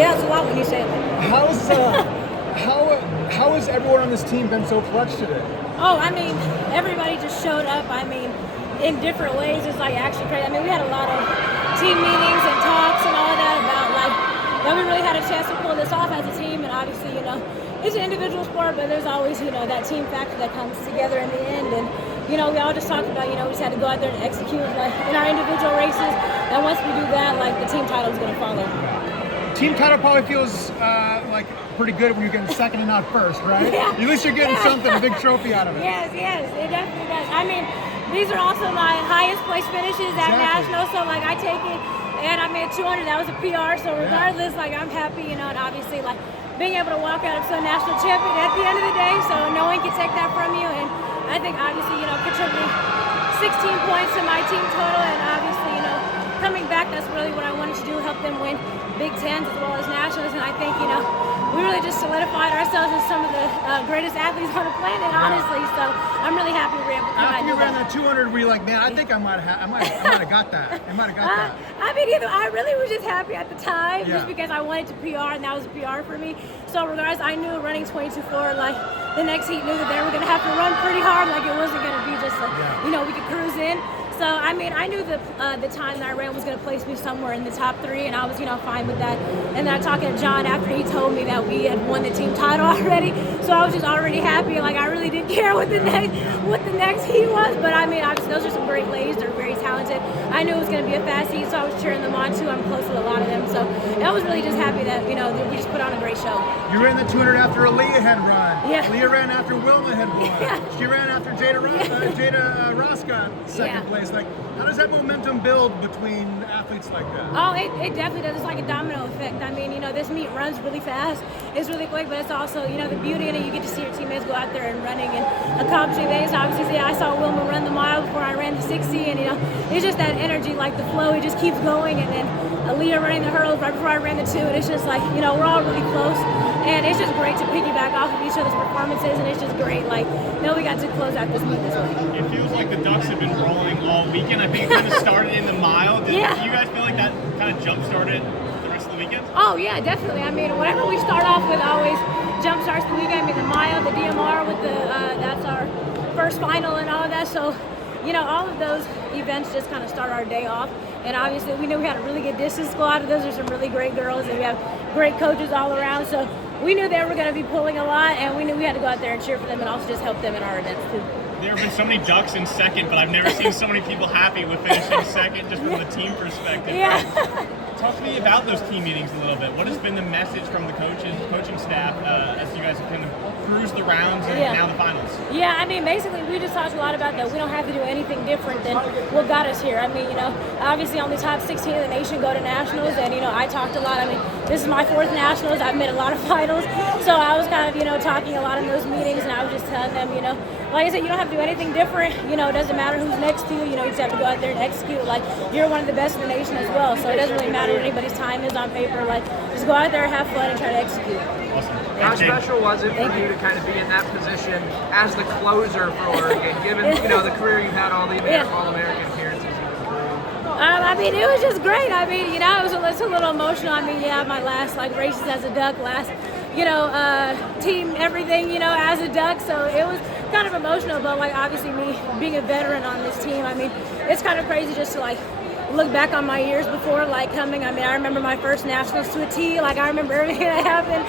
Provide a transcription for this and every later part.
Yeah, it's a lot when you say it. How has everyone on this team been so clutch today? Oh, I mean, everybody just showed up. I mean, in different ways. It's like actually crazy. I mean, we had a lot of team meetings and talks and all of that about like that we really had a chance to pull this off as a team. And obviously, it's an individual sport, but there's always, that team factor that comes together in the end. And, we all just talked about, we just had to go out there and execute like in our individual races. And once we do that, like the team title is going to follow. Team title probably feels like pretty good when you're getting second and not first, right? Yeah. At least you're getting something, a big trophy out of it. Yes, it definitely does. I mean, these are also my highest place finishes at Nationals, so like I take it. And I mean, 200, that was a PR, so regardless, like I'm happy, and obviously like being able to walk out of some national champion at the end of the day, so no one can take that from you. And I think obviously, contributing 16 points to my team total, and obviously, coming back, that's really what I wanted to do, help them win Big Tens as well as Nationals. And I think, we really just solidified ourselves as some of the greatest athletes on the planet, honestly. So I'm really happy we were able to come out After you and do ran that 200, were you like, man, I think I might have got that. I might have got that. I mean, I really was just happy at the time, just because I wanted to PR, and that was a PR for me. So regardless, I knew running 22.4, like the next heat knew that they were going to have to run pretty hard. Like it wasn't going to be just, we could cruise in. So, I mean, I knew the time that I ran was going to place me somewhere in the top 3, and I was, fine with that. And then I talked to John after he told me that we had won the team title already. So I was just already happy. Like, I really didn't care what the next heat was. But, I mean, obviously, those are some great ladies. They're very talented. I knew it was going to be a fast heat, so I was cheering them on, too. I'm close with a lot of them. So I was really just happy that, that we just put on a great show. You ran the 200 after Aaliyah had run. Yeah. Leah ran after Wilma had won. Yeah. She ran after Jada Ross got second place. Like, how does that momentum build between athletes like that? Oh, it definitely does. It's like a domino effect. I mean, this meet runs really fast. It's really quick, but it's also, the beauty in it. You get to see your teammates go out there and running and accomplishing things. Obviously, I saw Wilma run the mile before I ran the 60, and, it's just that energy, like the flow. It just keeps going, and then Aaliyah running the hurdles right before I ran the 2, and it's just like, we're all really close, and it's just great to piggyback off of each other's performances, and it's just great. Like, we got to close out this meet this way. It feels like the Ducks have been rolling all weekend. I think it kind of started in the mile. Do you guys feel like that kind of jump-started the rest of the weekend? Oh, yeah, definitely. I mean, whatever we start off with always jump-starts the weekend. I mean, the mile, the DMR with that's our first final and all of that. So, all of those events just kind of start our day off. And obviously, we knew we had a really good distance squad. Those are some really great girls, and we have great coaches all around. So we knew they were going to be pulling a lot, and we knew we had to go out there and cheer for them and also just help them in our events, too. There have been so many Ducks in second, but I've never seen so many people happy with finishing second just from the team perspective. Yeah. Talk to me about those team meetings a little bit. What has been the message from the coaching staff as you guys have kind of cruised the rounds and now the finals? Yeah, I mean, basically, we just talked a lot about that. We don't have to do anything different than what got us here. I mean, obviously only top 16 in the nation go to nationals, and, I talked a lot. I mean, this is my 4th nationals. I've made a lot of finals. So I was kind of, talking a lot in those meetings, and I was just telling them, like I said, you don't have to do anything different. It doesn't matter who's next to you. You just have to go out there and execute. Like, you're one of the best in the nation as well. So it doesn't really matter what anybody's time is on paper. Like, just go out there, have fun, and try to execute. Awesome. How special was it for you to kind of be in that position as the closer for Oregon, given the career you've had, all All-American appearances? I mean, it was just great. I mean, it was a little emotional. I mean, my last races as a Duck, last team everything as a Duck. So it was kind of emotional. But obviously me being a veteran on this team, I mean, it's kind of crazy just to look back on my years before coming. I mean, I remember my first nationals to a T. I remember everything that happened.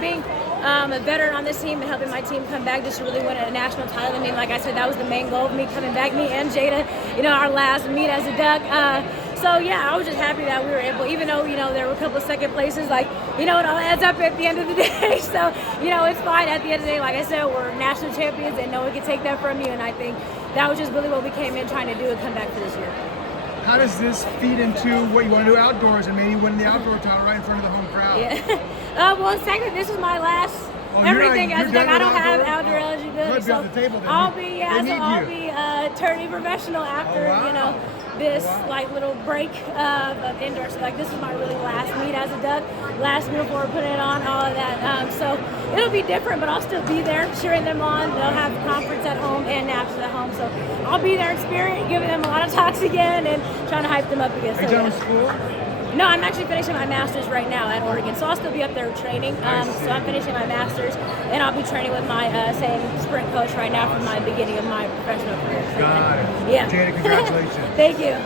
Being a veteran on this team and helping my team come back just to really win a national title. I mean, like I said, that was the main goal of me coming back, me and Jada, our last meet as a Duck. I was just happy that we were able, even though, there were a couple of second places, it all adds up at the end of the day. So, it's fine at the end of the day. Like I said, we're national champions and no one can take that from you. And I think that was just really what we came in trying to do and come back for this year. How does this feed into what you want to do outdoors and maybe win the outdoor title right in front of the home crowd? Yeah. Well, technically, this is my last everything as a Duck. I don't have outdoor eligibility. So I'll be turning professional after, this little break of indoor. So this is my really last meet as a Duck, last meet before putting it on, all of that. So it'll be different, but I'll still be there cheering them on. They'll have conference at home and naps at home. So I'll be there in spirit, giving them a lot of talks again and trying to hype them up again. Are you done with school? No, I'm actually finishing my master's right now at Oregon, so I'll still be up there training. So I'm finishing my master's, and I'll be training with my same sprint coach right now from my beginning of my professional career. So, Got it. yeah. Jada, congratulations. Thank you.